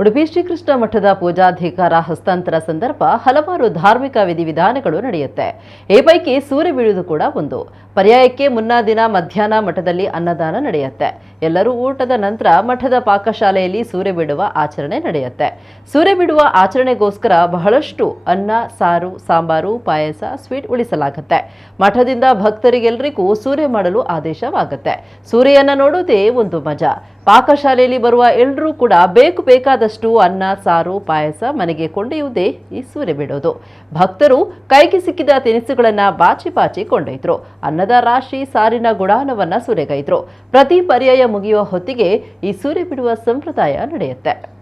ಉಡುಪಿ ಶ್ರೀಕೃಷ್ಣ ಮಠದ ಪೂಜಾಧಿಕಾರ ಹಸ್ತಾಂತರ ಸಂದರ್ಭ ಹಲವಾರು ಧಾರ್ಮಿಕ ವಿಧಿವಿಧಾನಗಳು ನಡೆಯುತ್ತೆ. ಈ ಪೈಕಿ ಸೂರ್ಯ ಬೀಳುವುದು ಕೂಡ ಒಂದು. ಪರ್ಯಾಯಕ್ಕೆ ಮುನ್ನಾ ದಿನ ಮಧ್ಯಾಹ್ನ ಮಠದಲ್ಲಿ ಅನ್ನದಾನ ನಡೆಯುತ್ತೆ. ಎಲ್ಲರೂ ಊಟದ ನಂತರ ಮಠದ ಪಾಕಶಾಲೆಯಲ್ಲಿ ಸೂರ್ಯ ಬಿಡುವ ಆಚರಣೆ ನಡೆಯುತ್ತೆ. ಸೂರ್ಯ ಬಿಡುವ ಆಚರಣೆಗೋಸ್ಕರ ಬಹಳಷ್ಟು ಅನ್ನ, ಸಾರು, ಸಾಂಬಾರು, ಪಾಯಸ, ಸ್ವೀಟ್ ಉಳಿಸಲಾಗುತ್ತೆ. ಮಠದಿಂದ ಭಕ್ತರಿಗೆಲ್ಲರಿಗೂ ಸೂರ್ಯ ಮಾಡಲು ಆದೇಶವಾಗುತ್ತೆ. ಸೂರ್ಯನ ನೋಡೋದೇ ಒಂದು ಮಜಾ. ಪಾಕಶಾಲೆಯಲ್ಲಿ ಬರುವ ಎಲ್ಲರೂ ಕೂಡ ಬೇಕು ಬೇಕಾದಷ್ಟು ಅನ್ನ, ಸಾರು, ಪಾಯಸ ಮನೆಗೆ ಕೊಂಡೊಯ್ಯುವುದೇ ಈ ಸೂರ್ಯ ಬಿಡೋದು. ಭಕ್ತರು ಕೈಗೆ ಸಿಕ್ಕಿದ ತಿನಿಸುಗಳನ್ನು ಬಾಚಿ ಬಾಚಿ ಕೊಂಡೊಯ್ದರು. ಅನ್ನದ ರಾಶಿ ಸಾರಿನ ಗುಡಾನವನ್ನು ಸುರೆಗೈದ್ರು. ಪ್ರತಿ ಪರ್ಯಾಯ ಮುಗಿಯುವ ಹೊತ್ತಿಗೆ ಈ ಸೂರ್ಯ ಬಿಡುವ ಸಂಪ್ರದಾಯ ನಡೆಯುತ್ತೆ.